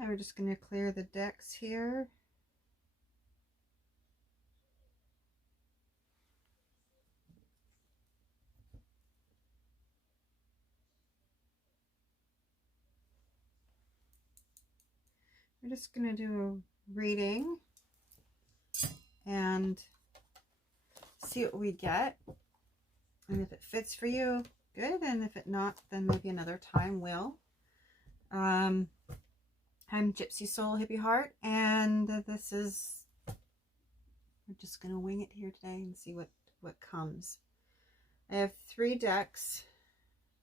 Now we're just going to clear the decks here. We're just going to do a reading and see what we get. And if it fits for you, good. And if it not, then maybe another time will. I'm Gypsy Soul Hippie Heart, and this is, we're just going to wing it here today and see what comes. I have 3 decks.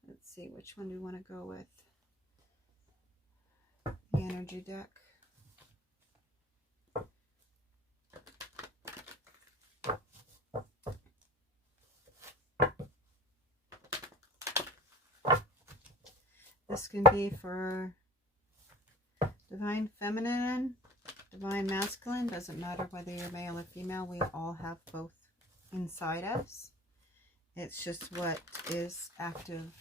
Let's see, which one do we want to go with? The energy deck. This can be for Divine Feminine, Divine Masculine. Doesn't matter whether you're male or female. We all have both inside us. It's just what is actively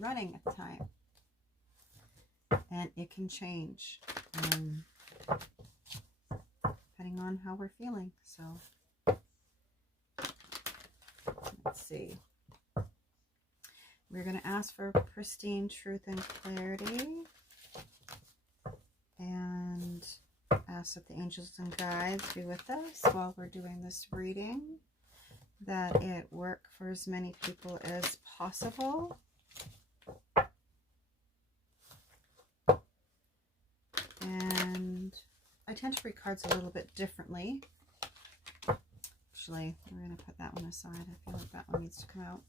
running at the time. And it can change depending on how we're feeling. So let's see. We're going to ask for pristine truth and clarity, and ask that the angels and guides be with us while we're doing this reading, that it work for as many people as possible. And I tend to read cards a little bit differently. Actually, we're going to put that one aside. I feel like that one needs to come out.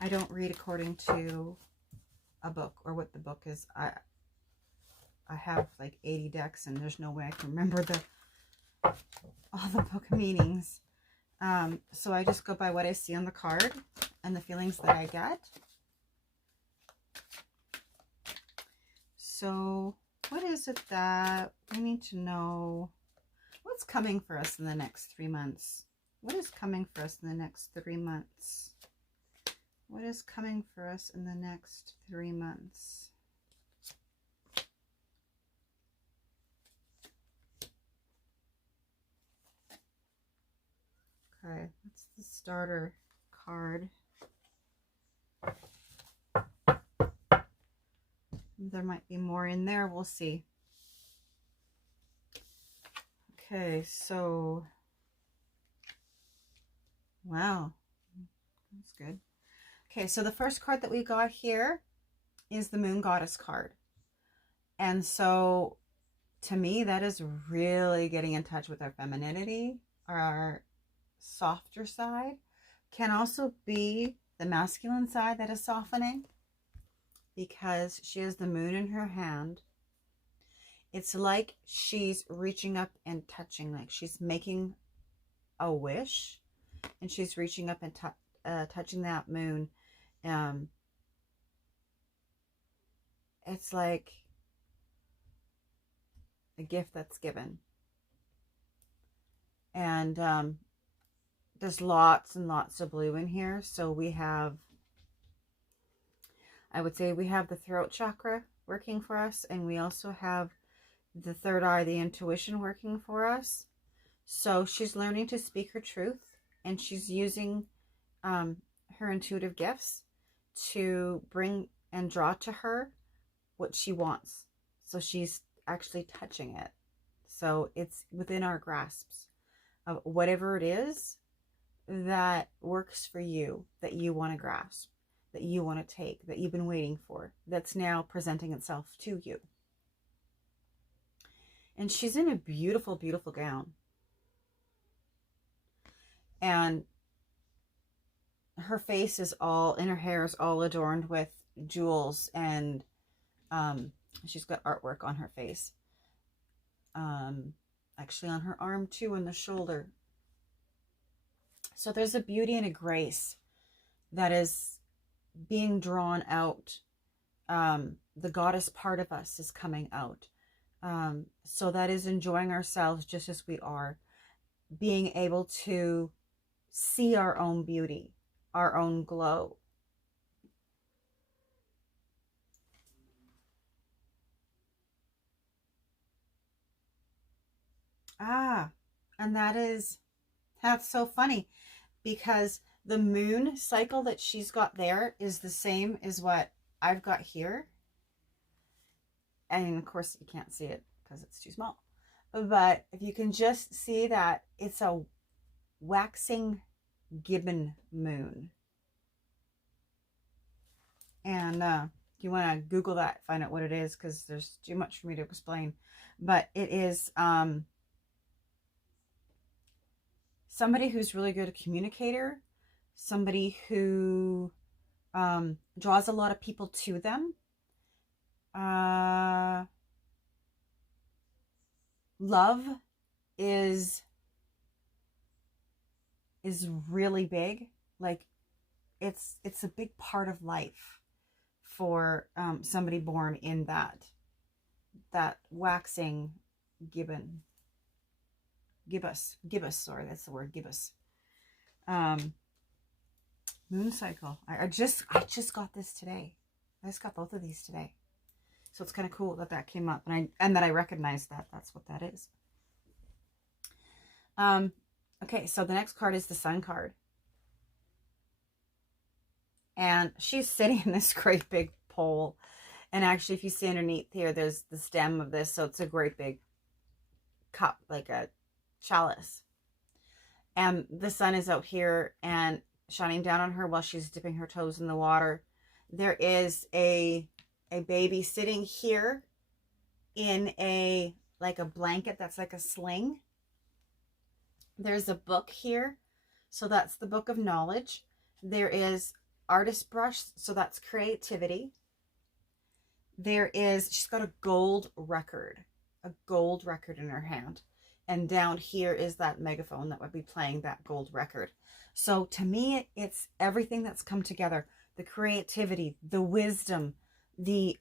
I don't read according to a book or what the book is. I have like 80 decks, and there's no way I can remember all the book meanings. So I just go by what I see on the card and the feelings that I get. So what is it that we need to know? What's coming for us in the next 3 months? What is coming for us in the next 3 months? What is coming for us in the next 3 months? Okay, that's the starter card. There might be more in there. We'll see. Okay, so wow, that's good. Okay, so the first card that we got here is the Moon Goddess card. And so to me, that is really getting in touch with our femininity, our softer side. Can also be the masculine side that is softening, because she has the moon in her hand. It's like she's reaching up and touching, like she's making a wish, and she's reaching up and touching that moon. It's like a gift that's given. And there's lots and lots of blue in here. So we have, I would say we have the throat chakra working for us, and we also have the third eye, the intuition, working for us. So she's learning to speak her truth, and she's using her intuitive gifts to bring and draw to her what she wants. So she's actually touching it. So it's within our grasps of whatever it is that works for you, that you want to grasp, that you want to take, that you've been waiting for, that's now presenting itself to you. And she's in a beautiful, beautiful gown. And her face is all, and her hair is all adorned with jewels, and she's got artwork on her face. Actually on her arm too, and the shoulder. So there's a beauty and a grace that is being drawn out. The goddess part of us is coming out. So that is enjoying ourselves just as we are, being able to see our own beauty, our own glow. Ah, and that's so funny because the moon cycle that she's got there is the same as what I've got here. And of course you can't see it because it's too small. But if you can just see that it's a waxing gibbon moon. And you want to Google that, find out what it is, because there's too much for me to explain. But it is somebody who's really good communicator, somebody who draws a lot of people to them. Love is really big. Like it's a big part of life for somebody born in that waxing gibbon. Gibbous, sorry, that's the word, gibbous. Moon cycle. I just got this today. I just got both of these today. So it's kind of cool that came up, and that I recognized that that's what that is. Okay, so the next card is the Sun card. And she's sitting in this great big pole. And actually, if you see underneath here, there's the stem of this. So it's a great big cup, like a chalice. And the sun is out here and shining down on her while she's dipping her toes in the water. There is a baby sitting here in like a blanket that's like a sling. There's a book here. So that's the book of knowledge. There is artist brush. So that's creativity. She's got a gold record in her hand. And down here is that megaphone that would be playing that gold record. So to me, it's everything that's come together. The creativity, the wisdom, the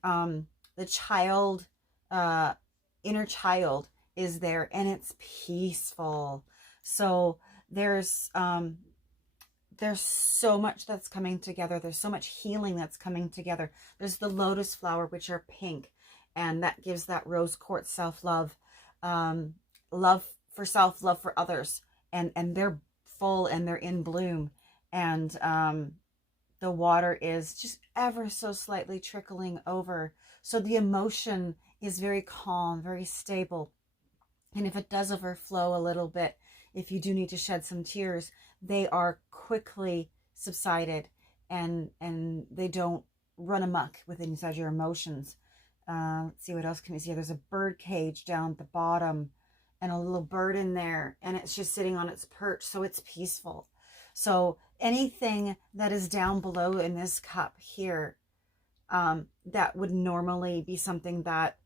child, inner child is there, and it's peaceful. So there's so much that's coming together. There's so much healing that's coming together. There's the lotus flower, which are pink, and that gives that rose quartz self-love, love for self, love for others, and they're full and they're in bloom. And the water is just ever so slightly trickling over. So the emotion is very calm, very stable. And if it does overflow a little bit, if you do need to shed some tears, they are quickly subsided, and they don't run amok within inside your emotions. Let's see, what else can we see? There's a bird cage down at the bottom and a little bird in there, and it's just sitting on its perch. So it's peaceful. So anything that is down below in this cup here, that would normally be something that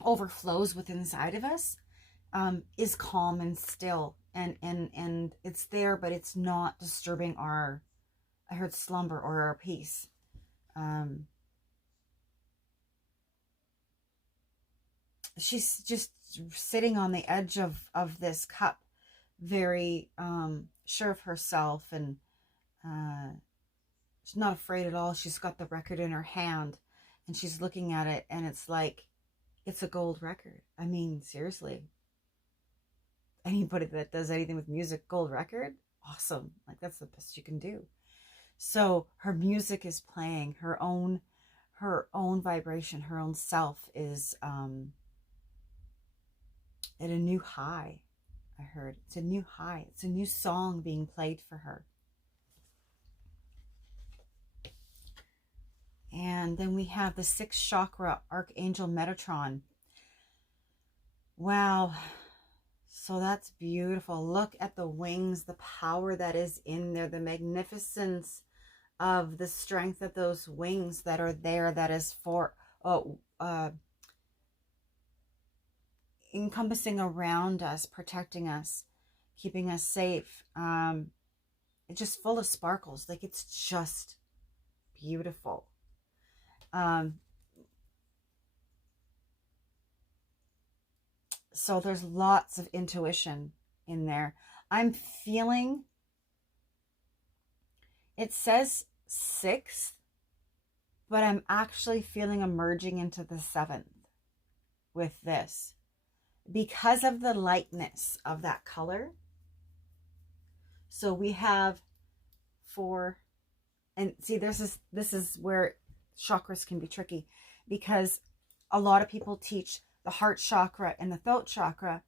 overflows within inside of us, is calm and still, and it's there, but it's not disturbing our, I heard slumber or our peace. She's just sitting on the edge of this cup, very sure of herself, and she's not afraid at all. She's got the record in her hand, and she's looking at it, and it's like, it's a gold record. I mean, seriously, anybody that does anything with music, gold record, awesome. Like, that's the best you can do. So her music is playing, her own vibration, her own self is at a new high. I heard it's a new high. It's a new song being played for her. And then we have the 6th chakra, Archangel Metatron. Wow. So that's beautiful. Look at the wings, the power that is in there, the magnificence of the strength of those wings that are there, that is for encompassing around us, protecting us, keeping us safe. It's just full of sparkles. Like, it's just beautiful. So there's lots of intuition in there. I'm feeling, it says 6th, but I'm actually feeling emerging into the 7th with this. because of the lightness of that color. So we have 4, and see, this is where chakras can be tricky, because a lot of people teach the heart chakra and the throat chakra,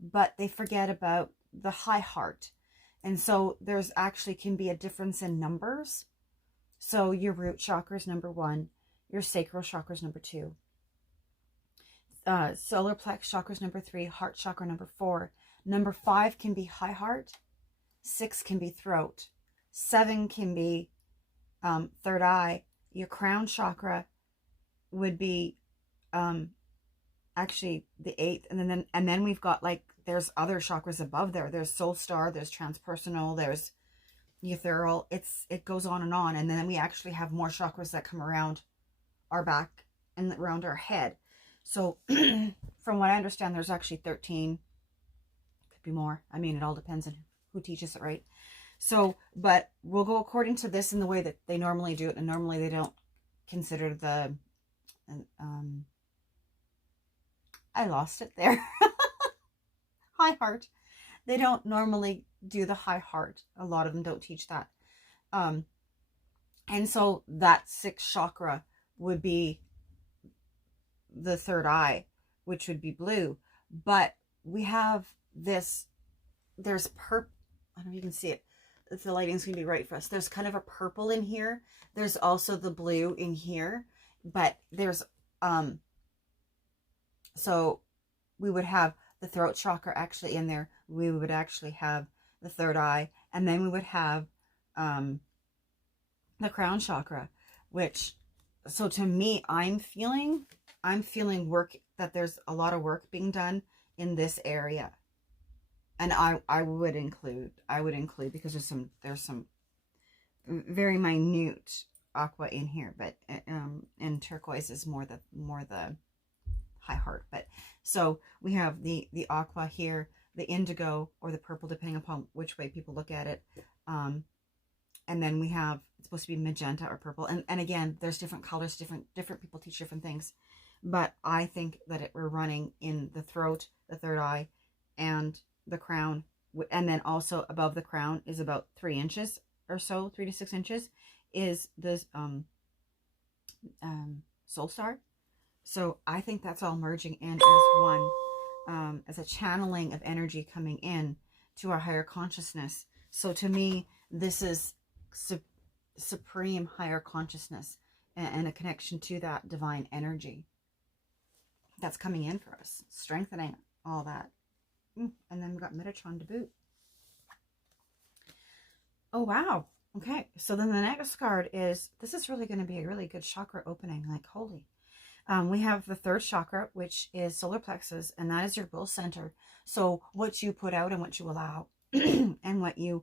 but they forget about the high heart. And so there's actually can be a difference in numbers. So your root chakra is number 1, your sacral chakra is number 2, solar plex chakra is number 3, heart chakra number 4. Number 5 can be high heart, 6 can be throat, 7 can be third eye. Your crown chakra would be actually the 8th, and then we've got, like, there's other chakras above there. There's soul star, there's transpersonal, there's ethereal. It goes on, and then we actually have more chakras that come around our back and around our head. So from what I understand, there's actually 13, could be more. I mean, it all depends on who teaches it, right? So, but we'll go according to this in the way that they normally do it, and normally they don't consider the I lost it there. High heart. They don't normally do the high heart. A lot of them don't teach that. And so that 6th chakra would be the third eye, which would be blue. But we have this, there's purple. I don't know if you can see it. If the lighting's going to be right for us. There's kind of a purple in here. There's also the blue in here. But there's, so we would have the throat chakra actually in there. We would actually have the third eye. And then we would have the crown chakra, which, so to me, I'm feeling work, that there's a lot of work being done in this area. And I would include because there's some very minute aqua in here, but and turquoise is more the high heart. But so we have the aqua here, the indigo or the purple, depending upon which way people look at it. And then we have, it's supposed to be magenta or purple. And again, there's different colors, different people teach different things. But I think that we're running in the throat, the third eye, and the crown. And then also above the crown is about 3 inches or so, 3 to 6 inches, is this soul star. So I think that's all merging in as one, as a channeling of energy coming in to our higher consciousness. So to me, this is supreme higher consciousness and a connection to that divine energy that's coming in for us, strengthening all that. And then we've got Metatron to boot. Oh, wow. Okay, so then the next card is, this is really going to be a really good chakra opening, like holy. We have the 3rd chakra, which is solar plexus, and that is your will center. So what you put out and what you allow, and what you,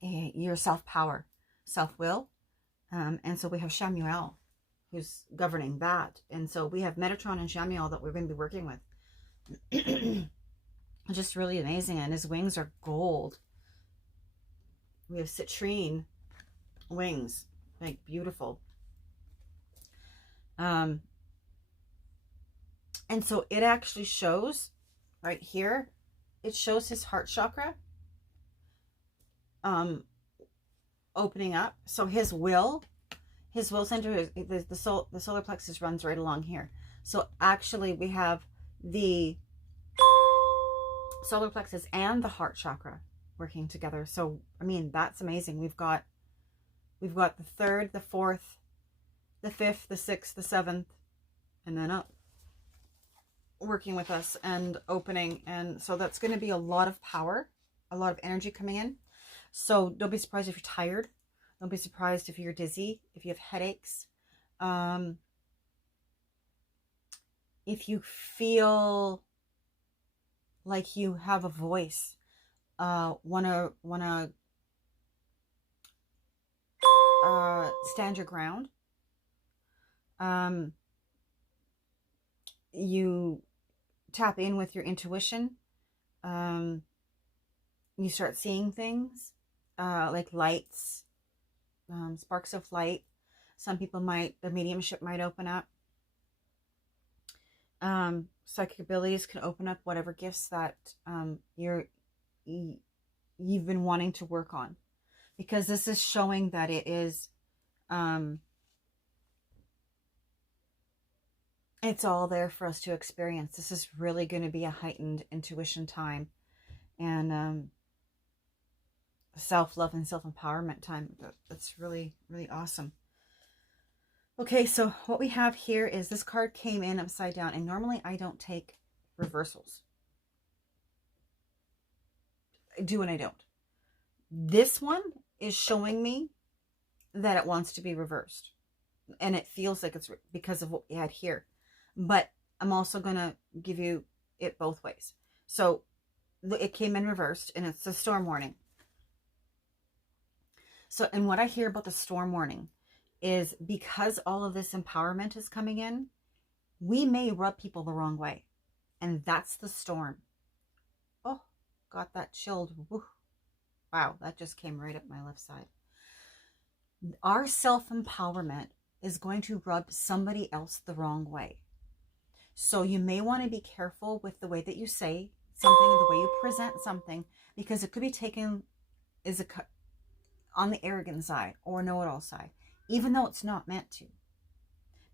your self-power, self-will. And so we have Shamuel, who's governing that. And so we have Metatron and Shamuel that we're going to be working with. Just really amazing. And his wings are gold. We have citrine wings, like beautiful. And so it actually shows right here, it shows his heart chakra opening up. So his will center, the solar plexus runs right along here. So actually we have the solar plexus and the heart chakra working together. So I mean, that's amazing. We've got the 3rd, the 4th, the 5th, the 6th, the 7th, and then up working with us and opening. And so that's going to be a lot of power, a lot of energy coming in. So don't be surprised if you're tired. Don't be surprised if you're dizzy, if you have headaches. If you feel like you have a voice, wanna stand your ground. You tap in with your intuition. You start seeing things, like lights, sparks of light. Some people the mediumship might open up. Psychic abilities can open up whatever gifts that you've been wanting to work on, because this is showing that it is it's all there for us to experience. This is really going to be a heightened intuition time, and self-love and self-empowerment time. That's really, really awesome. Okay, so what we have here is this card came in upside down, and normally I don't take reversals. I do and I don't. This one is showing me that it wants to be reversed, and it feels like it's because of what we had here. But I'm also going to give you it both ways. So it came in reversed, and it's a storm warning. So, and what I hear about the storm warning is, because all of this empowerment is coming in, we may rub people the wrong way. And that's the storm. Oh, got that chilled. Woo. Wow, that just came right up my left side. Our self-empowerment is going to rub somebody else the wrong way. So you may want to be careful with the way that you say something, the way you present something, because it could be taken as on the arrogant side or know-it-all side, even though it's not meant to.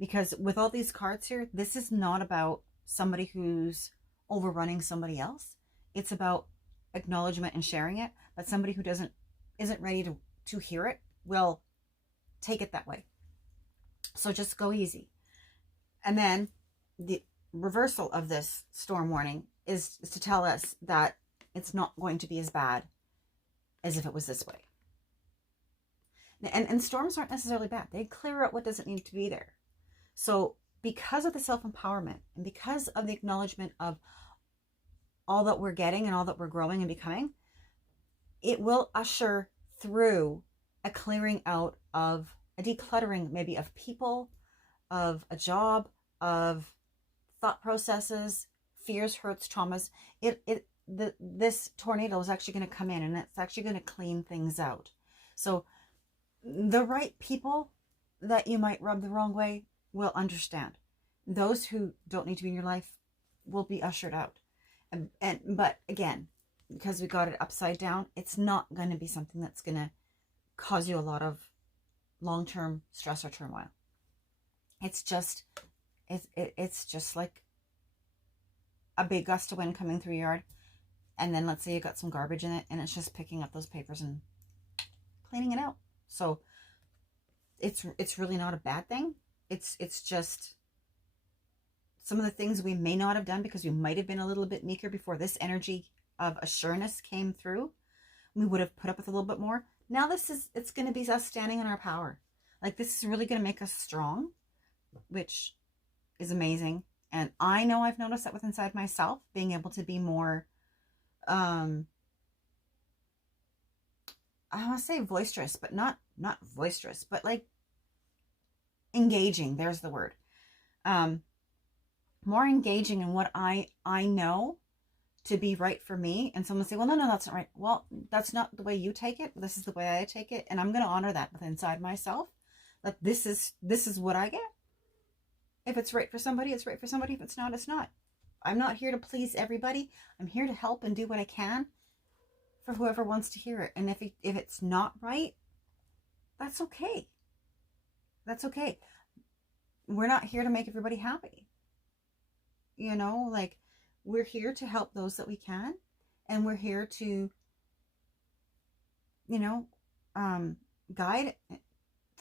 Because with all these cards here, this is not about somebody who's overrunning somebody else. It's about acknowledgement and sharing it, but somebody who isn't ready to hear it will take it that way. So just go easy. And then the reversal of this storm warning is to tell us that it's not going to be as bad as if it was this way. And storms aren't necessarily bad. They clear out what doesn't need to be there. So because of the self-empowerment and because of the acknowledgement of all that we're getting and all that we're growing and becoming, it will usher through a clearing out of a decluttering, maybe of people, of a job, of thought processes, fears, hurts, traumas. This tornado is actually going to come in, and it's actually going to clean things out. So the right people that you might rub the wrong way will understand. Those who don't need to be in your life will be ushered out. But again, because we got it upside down, it's not going to be something that's going to cause you a lot of long-term stress or turmoil. It's just like a big gust of wind coming through your yard, and then let's say you got some garbage in it, and it's just picking up those papers and cleaning it out. So it's really not a bad thing. It's just some of the things we may not have done because we might have been a little bit meeker before this energy of assuredness came through. We would have put up with a little bit more. Now it's going to be us standing in our power. Like, this is really going to make us strong, which is amazing. And I know I've noticed that with inside myself, being able to be more, I want to say boisterous, but not boisterous, but like engaging. There's the word. More engaging in what I know to be right for me. And someone say, well, no, that's not right. Well, that's not the way you take it. This is the way I take it. And I'm going to honor that within inside myself. That this is what I get. If it's right for somebody, it's right for somebody. If it's not, it's not. I'm not here to please everybody. I'm here to help and do what I can for whoever wants to hear it. And if it's not right, that's okay. That's okay. We're not here to make everybody happy. You know, like, we're here to help those that we can. And we're here to, you know, guide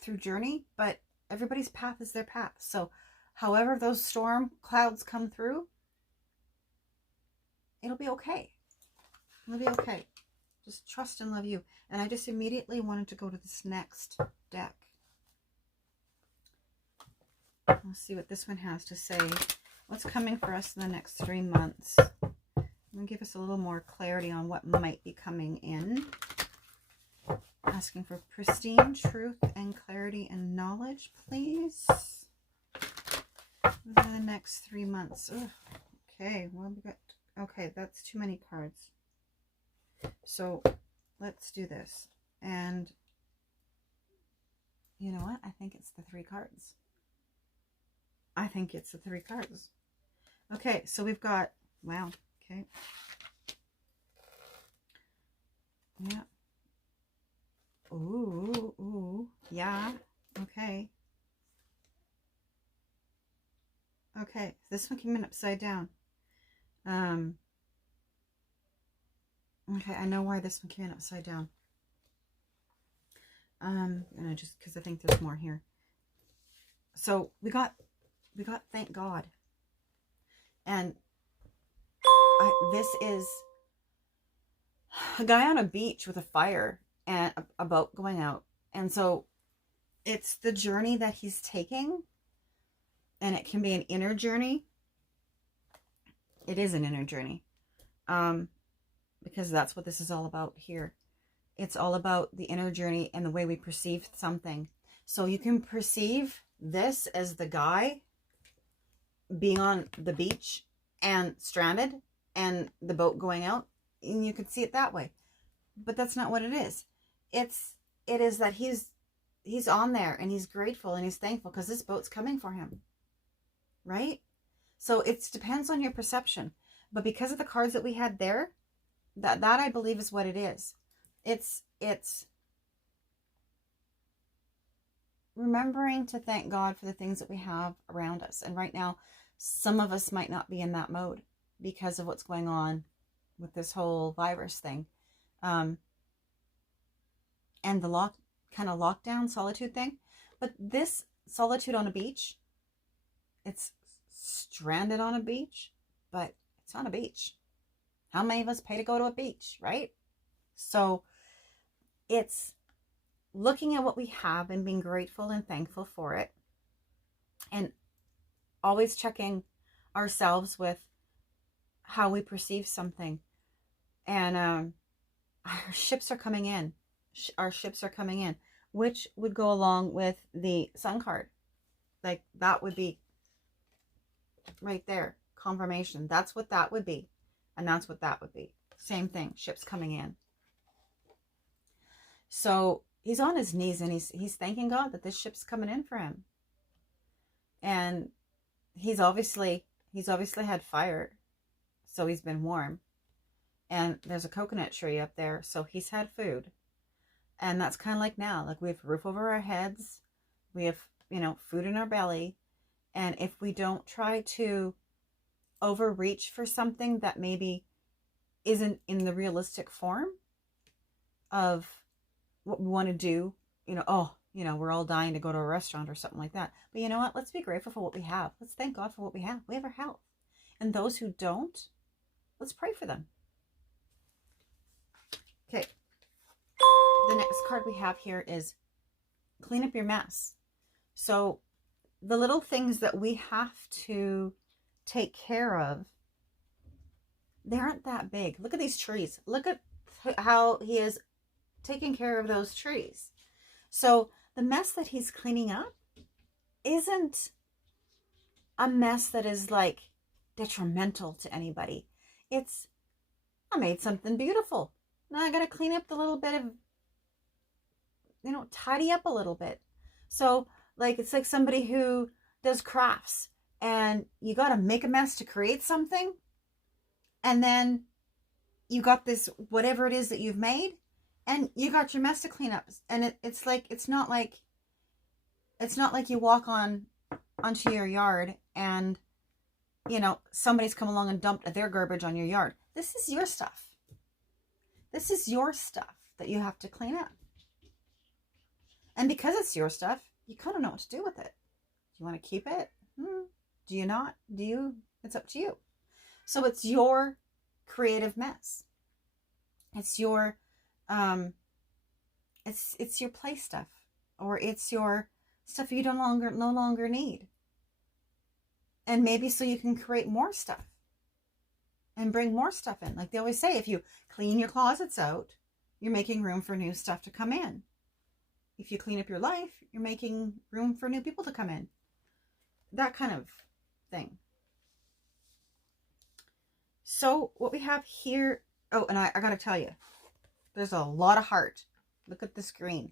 through journey. But everybody's path is their path. So however those storm clouds come through, it'll be okay. It'll be okay. Just trust and love you. And I just immediately wanted to go to this next deck. Let's see what this one has to say. What's coming for us in the next 3 months? I'm going to give us a little more clarity on what might be coming in. Asking for pristine truth and clarity and knowledge, please. For the next 3 months. Ugh. Okay, well, we got... Okay, that's too many cards. So, let's do this. And, you know what? I think it's the 3 cards. I think it's the 3 cards. Okay, so we've got, wow, okay. Yeah. Ooh, yeah, okay. Okay, this one came in upside down. Okay, I know why this one came in upside down. And just because I think there's more here. So we got thank God. And this is a guy on a beach with a fire and a boat going out. And so it's the journey that he's taking. And it can be an inner journey. It is an inner journey. Because that's what this is all about here. It's all about the inner journey and the way we perceive something. So you can perceive this as the guy being on the beach and stranded and the boat going out, and you could see it that way. But that's not what it is. It is that he's on there and he's grateful and he's thankful because this boat's coming for him. Right? So it depends on your perception. But because of the cards that we had there, that I believe is what it is. It's remembering to thank God for the things that we have around us. And right now, some of us might not be in that mode because of what's going on with this whole virus thing. And the lockdown, solitude thing. But this solitude on a beach, it's stranded on a beach, but it's on a beach. How many of us pay to go to a beach, right? So it's looking at what we have and being grateful and thankful for it. And always checking ourselves with how we perceive something. And our ships are coming in. Our ships are coming in, which would go along with the Sun card. Like that would be right there. Confirmation. That's what that would be. And that's what that would be. Same thing. Ships coming in. So he's on his knees and he's thanking God that this ship's coming in for him. And he's obviously had fire. So he's been warm. And there's a coconut tree up there. So he's had food. And that's kind of like now. Like we have a roof over our heads. We have, food in our belly. And if we don't try to overreach for something that maybe isn't in the realistic form of what we want to do, we're all dying to go to a restaurant or something like that. But you know what? Let's be grateful for what we have. Let's thank God for what we have. We have our health. And those who don't, let's pray for them. Okay. The next card we have here is clean up your mess. So the little things that we have to take care of, they aren't that big. Look at these trees. Look at how he is taking care of those trees. So the mess that he's cleaning up isn't a mess that is like detrimental to anybody. It's, I made something beautiful. Now I got to clean up the little bit of, tidy up a little bit. So like, it's like somebody who does crafts and you got to make a mess to create something. And then you got this, whatever it is that you've made, and you got your mess to clean up. And it's not like you walk onto your yard and, somebody's come along and dumped their garbage on your yard. This is your stuff. This is your stuff that you have to clean up. And because it's your stuff, you kind of know what to do with it. Do you want to keep it? Do you not? Do you? It's up to you. So it's your creative mess. It's your, it's your play stuff, or it's your stuff you no longer need. And maybe so you can create more stuff and bring more stuff in. Like they always say, if you clean your closets out, you're making room for new stuff to come in. If you clean up your life, you're making room for new people to come in. That kind of thing. So what we have here, and I got to tell you, there's a lot of heart. Look at the screen.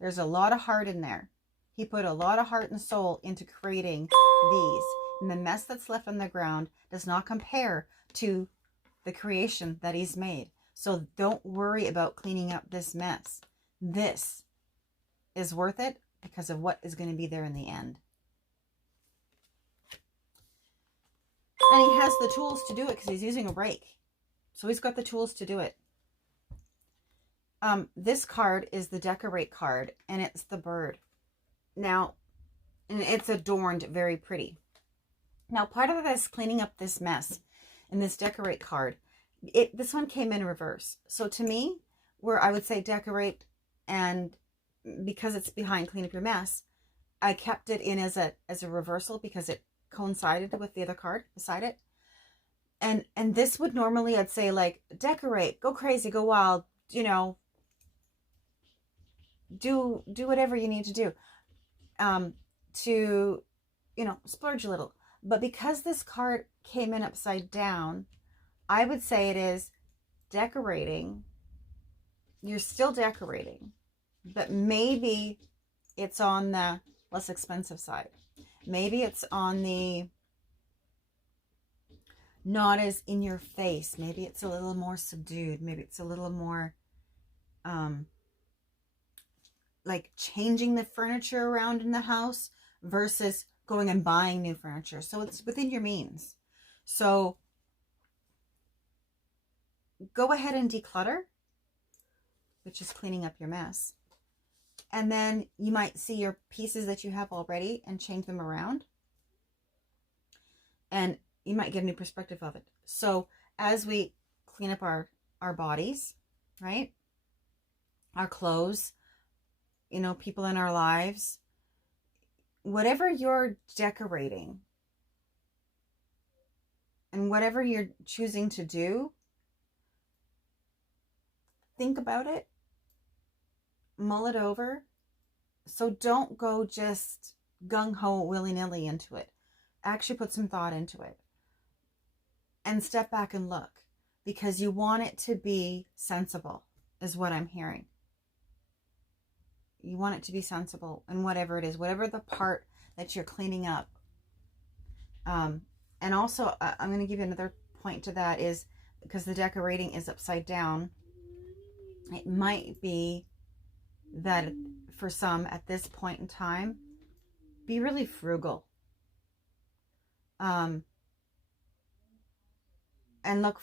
There's a lot of heart in there. He put a lot of heart and soul into creating these. And the mess that's left on the ground does not compare to the creation that he's made. So don't worry about cleaning up this mess. This is worth it because of what is going to be there in the end. And he has the tools to do it because he's using a rake. So he's got the tools to do it. This card is the decorate card, and it's the bird. Now, and it's adorned very pretty. Now, part of this cleaning up this mess in this decorate card, this one came in reverse. So to me, where I would say decorate, and because it's behind clean up your mess, I kept it in as a reversal because it coincided with the other card beside it. And this would normally, I'd say, like, decorate, go crazy, go wild, you know, do whatever you need to do to, you know, splurge a little. But because this card came in upside down, I would say it is decorating. You're still decorating, but maybe it's on the less expensive side. Maybe it's on the not as in your face. Maybe it's a little more subdued. Maybe it's a little more like changing the furniture around in the house versus going and buying new furniture. So it's within your means. So go ahead and declutter, which is cleaning up your mess. And then you might see your pieces that you have already and change them around. And you might get a new perspective of it. So as we clean up our bodies, right? Our clothes, you know, people in our lives, whatever you're decorating and whatever you're choosing to do, think about it, mull it over. So don't go just gung-ho willy-nilly into it. Actually put some thought into it and step back and look, because you want it to be sensible is what I'm hearing. You want it to be sensible in whatever it is, whatever the part that you're cleaning up. And also, I'm going to give you another point to that is because the decorating is upside down. It might be that for some at this point in time, be really frugal. And look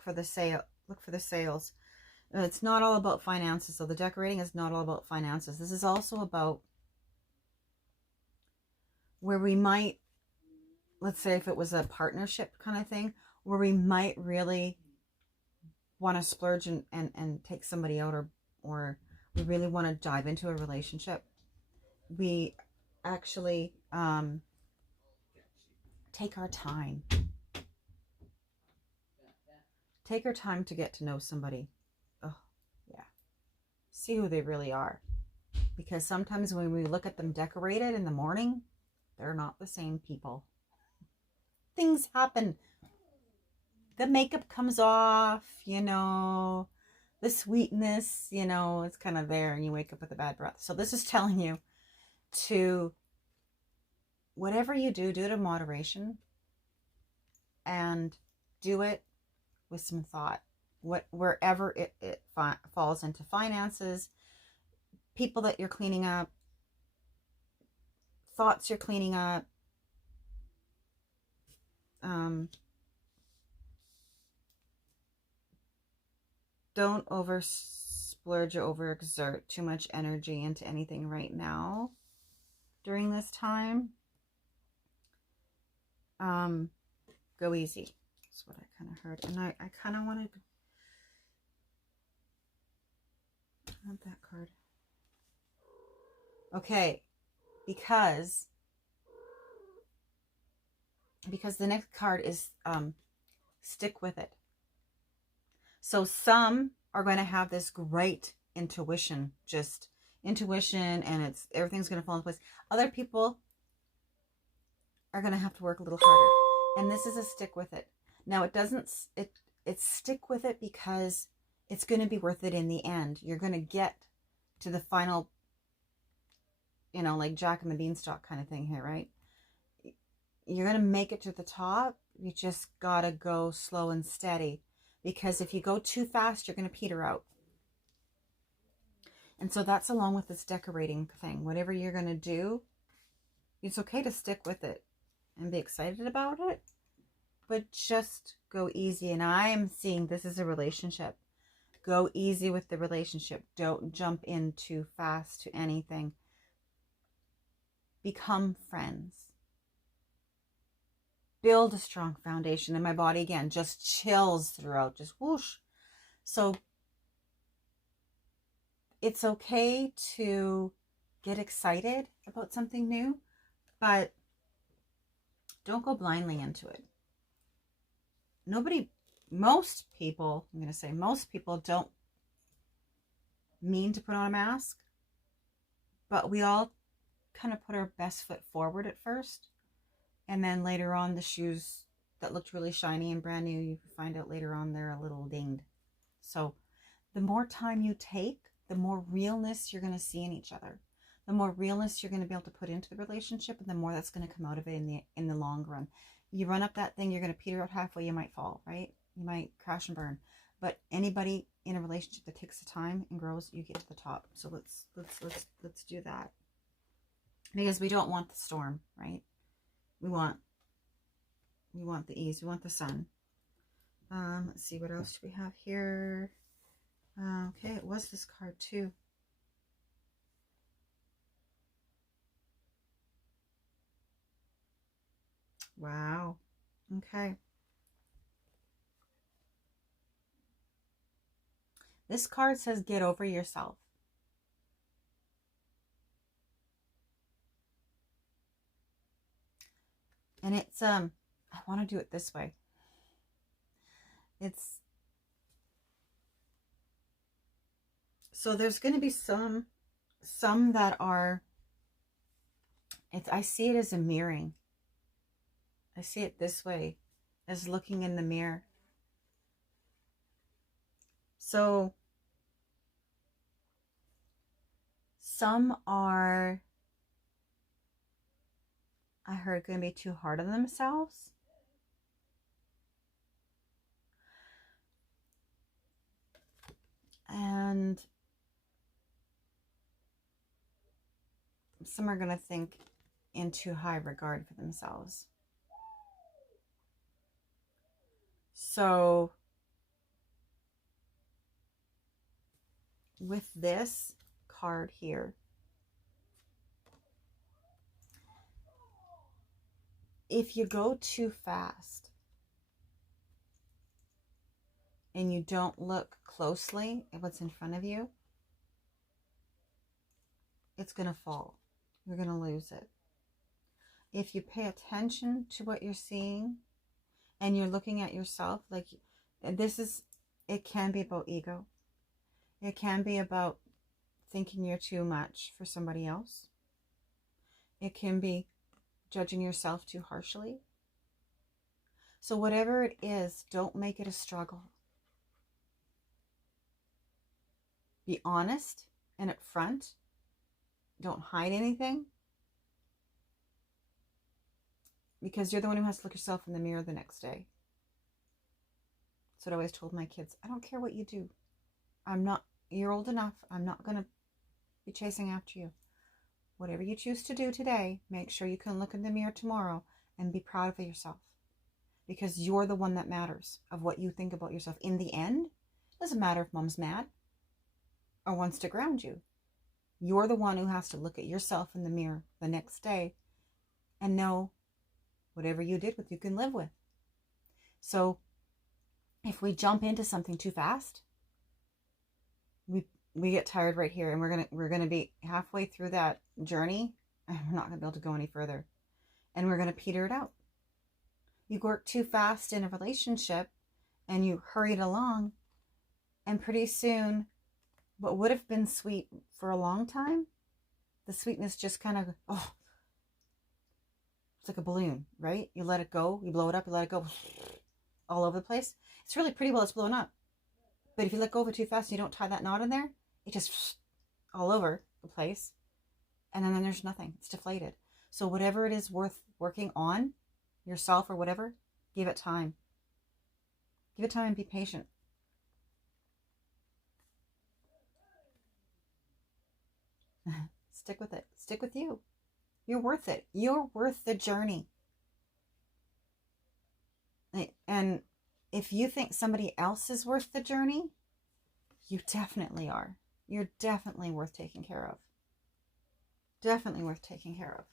for the sales. It's not all about finances. So the decorating is not all about finances. This is also about where we might, let's say if it was a partnership kind of thing, where we might really want to splurge and take somebody out, or we really want to dive into a relationship. We actually take our time. Take our time to get to know somebody. Oh, yeah. See who they really are. Because sometimes when we look at them decorated in the morning, they're not the same people. Things happen. The makeup comes off, you know, the sweetness, you know, it's kind of there and you wake up with a bad breath. So this is telling you to, whatever you do, do it in moderation and do it with some thought. Wherever it falls into finances, people that you're cleaning up, thoughts you're cleaning up, don't over splurge or overexert too much energy into anything right now during this time. Go easy. That's what I kind of heard. And I kind of want that card. Okay. Because the next card is stick with it. So some are going to have this great intuition, just intuition, and everything's going to fall into place. Other people are going to have to work a little harder. And this is a stick with it. Now it's stick with it because it's going to be worth it in the end. You're going to get to the final, you know, like Jack and the Beanstalk kind of thing here, right? You're going to make it to the top. You just got to go slow and steady, because if you go too fast, you're going to peter out. And so that's along with this decorating thing. Whatever you're going to do, it's okay to stick with it and be excited about it, but just go easy. And I am seeing this as a relationship. Go easy with the relationship. Don't jump in too fast to anything. Become friends. Build a strong foundation. And my body, again, just chills throughout. Just whoosh. So it's okay to get excited about something new, but don't go blindly into it. Most people don't mean to put on a mask, but we all kind of put our best foot forward at first. And then later on, the shoes that looked really shiny and brand new, you find out later on they're a little dinged. So the more time you take, the more realness you're going to see in each other. The more realness you're going to be able to put into the relationship, and the more that's going to come out of it in the long run. You run up that thing, you're going to peter out halfway, you might fall, right? You might crash and burn. But anybody in a relationship that takes the time and grows, you get to the top. So let's do that. Because we don't want the storm, right? We want the ease. We want the sun. Let's see, what else do we have here? Okay, it was this card too. Wow. Okay. This card says get over yourself. And it's I want to do it this way. So there's going to be some that are, I see it as a mirroring. I see it this way, as looking in the mirror. So some are, I heard, going to be too hard on themselves. And some are going to think in too high regard for themselves. So with this card here, if you go too fast and you don't look closely at what's in front of you, it's going to fall. You're going to lose it. If you pay attention to what you're seeing and you're looking at yourself, like it can be about ego. It can be about thinking you're too much for somebody else. It can be judging yourself too harshly. So whatever it is, don't make it a struggle. Be honest and upfront. Don't hide anything. Because you're the one who has to look yourself in the mirror the next day. That's what I always told my kids. I don't care what you do. You're old enough. I'm not going to be chasing after you. Whatever you choose to do today, make sure you can look in the mirror tomorrow and be proud of yourself. Because you're the one that matters of what you think about yourself. In the end, it doesn't matter if mom's mad or wants to ground you. You're the one who has to look at yourself in the mirror the next day and know whatever you did with, you can live with. So if we jump into something too fast, we get tired right here, and we're gonna be halfway through that journey, and we're not gonna be able to go any further, and we're gonna peter it out. You work too fast in a relationship, and you hurry it along, and pretty soon, what would have been sweet for a long time, the sweetness just kind of, it's like a balloon, right? You let it go, you blow it up, you let it go all over the place. It's really pretty while it's blown up. But if you let go of it too fast and you don't tie that knot in there, it just all over the place. and then there's nothing. It's deflated. So whatever it is worth working on, yourself or whatever, give it time. Give it time and be patient. Stick with it. Stick with you. You're worth it. You're worth the journey. And if you think somebody else is worth the journey, you definitely are. You're definitely worth taking care of. Definitely worth taking care of.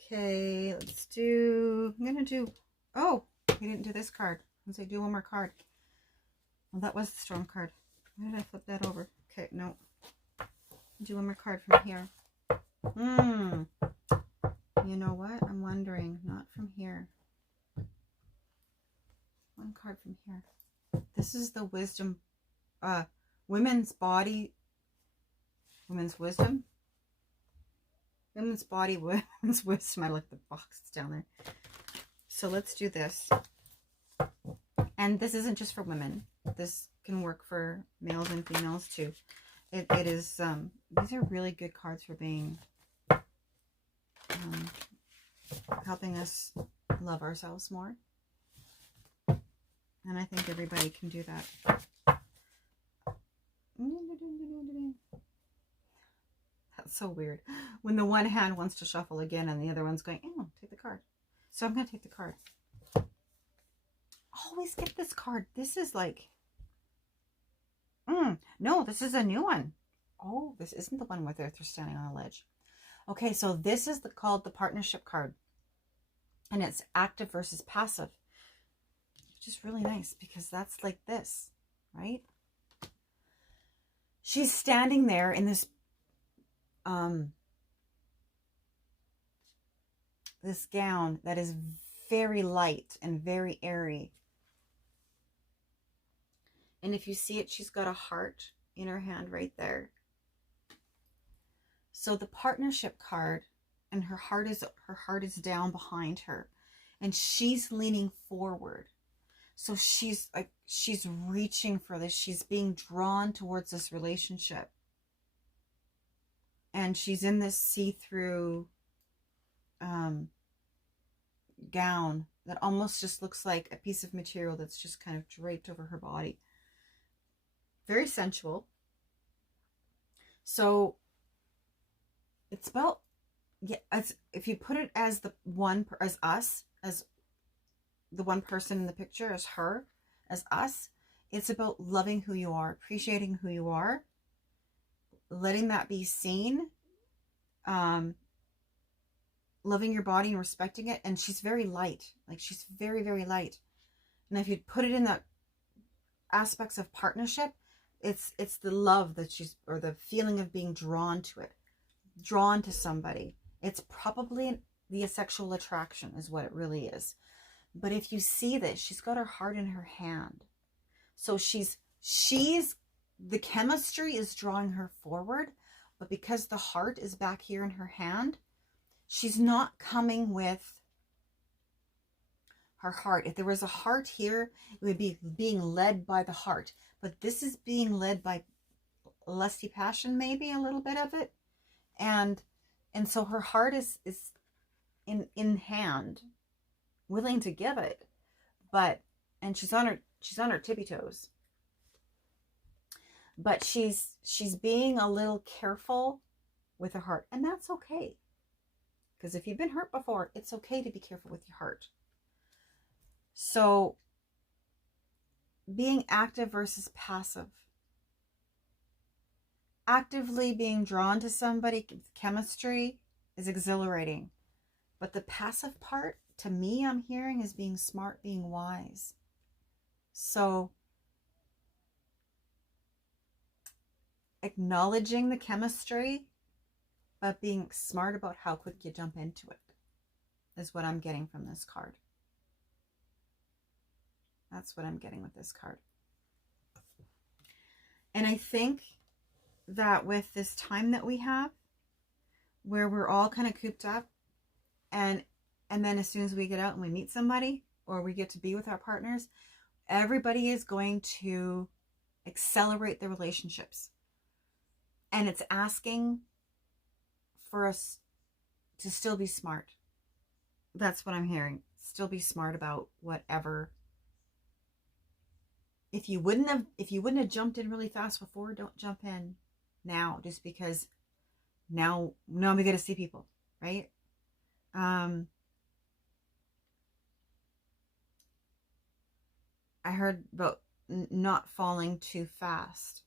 Okay, let's do, I'm going to do, oh, we didn't do this card. Let's say do one more card. Well, that was the storm card. Why did I flip that over? Okay, no. Do one more card from here. You know what? I'm wondering. Not from here. One card from here. This is the wisdom. Women's body. Women's wisdom. Women's body. Women's wisdom. I like the box down there. So let's do this. And this isn't just for women. This can work for males and females too. It is, these are really good cards for being, helping us love ourselves more. And I think everybody can do that. That's so weird. When the one hand wants to shuffle again and the other one's going, oh, take the card. So I'm going to take the card. Always get this card. This is like, no, this is a new one. Oh, this isn't the one where they're standing on a ledge. Okay, so this is called the partnership card. And it's active versus passive. Which is really nice because that's like this, right? She's standing there in this, this gown that is very light and very airy. And if you see it, she's got a heart in her hand right there. So the partnership card, and her heart is down behind her, and she's leaning forward. So she's reaching for this. She's being drawn towards this relationship. And she's in this see-through gown that almost just looks like a piece of material that's just kind of draped over her body. Very sensual. So it's about, yeah, if you put it as the one, as us, as the one person in the picture, as her, as us, it's about loving who you are, appreciating who you are, letting that be seen, loving your body and respecting it. And she's very light, like she's very, very light. And if you put it in the aspects of partnership, it's the love that she's, or the feeling of being drawn to it, drawn to somebody. It's probably the sexual attraction is what it really is. But if you see this, she's got her heart in her hand. So she's the chemistry is drawing her forward, but because the heart is back here in her hand, she's not coming with her heart. If there was a heart here, it would be being led by the heart. But this is being led by lusty passion, maybe a little bit of it. And so her heart is in hand, willing to give it. And she's on her tippy toes. But she's being a little careful with her heart. And that's okay. Because if you've been hurt before, it's okay to be careful with your heart. So being active versus passive. Actively being drawn to somebody, chemistry is exhilarating. But the passive part, to me, I'm hearing is being smart, being wise. So acknowledging the chemistry, but being smart about how quick you jump into it is what I'm getting from this card. That's what I'm getting with this card. And I think that with this time that we have, where we're all kind of cooped up, and then as soon as we get out and we meet somebody, or we get to be with our partners, Everybody is going to accelerate their relationships. And it's asking for us to still be smart. That's what I'm hearing. Still be smart about whatever. If you wouldn't have jumped in really fast before, don't jump in now, just because now we got to see people, right? I heard about not falling too fast.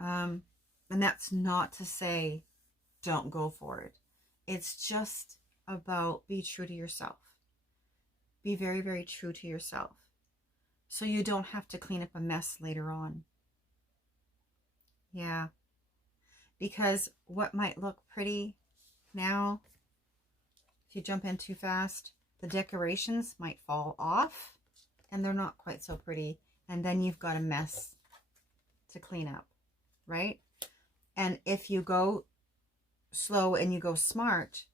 And that's not to say don't go for it. It's just about be true to yourself. Be very, very true to yourself. So you don't have to clean up a mess later on. Yeah. Because what might look pretty now, if you jump in too fast, the decorations might fall off and they're not quite so pretty. And then you've got a mess to clean up, right? And if you go slow and you go smart,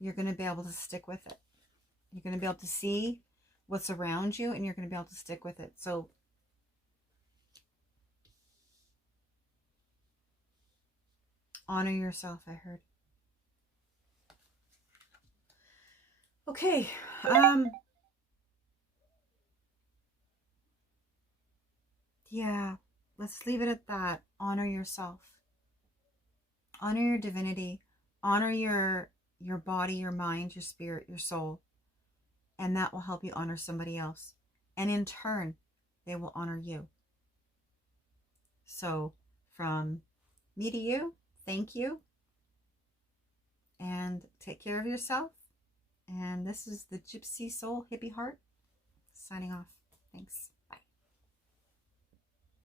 you're going to be able to stick with it. You're going to be able to see what's around you and you're going to be able to stick with it. So honor yourself, I heard. Okay. Yeah, let's leave it at that. Honor yourself. Honor your divinity. Honor your body, your mind, your spirit, your soul. And that will help you honor somebody else. And in turn, they will honor you. So from me to you, thank you. And take care of yourself. And this is the Gypsy Soul Hippie Heart signing off. Thanks.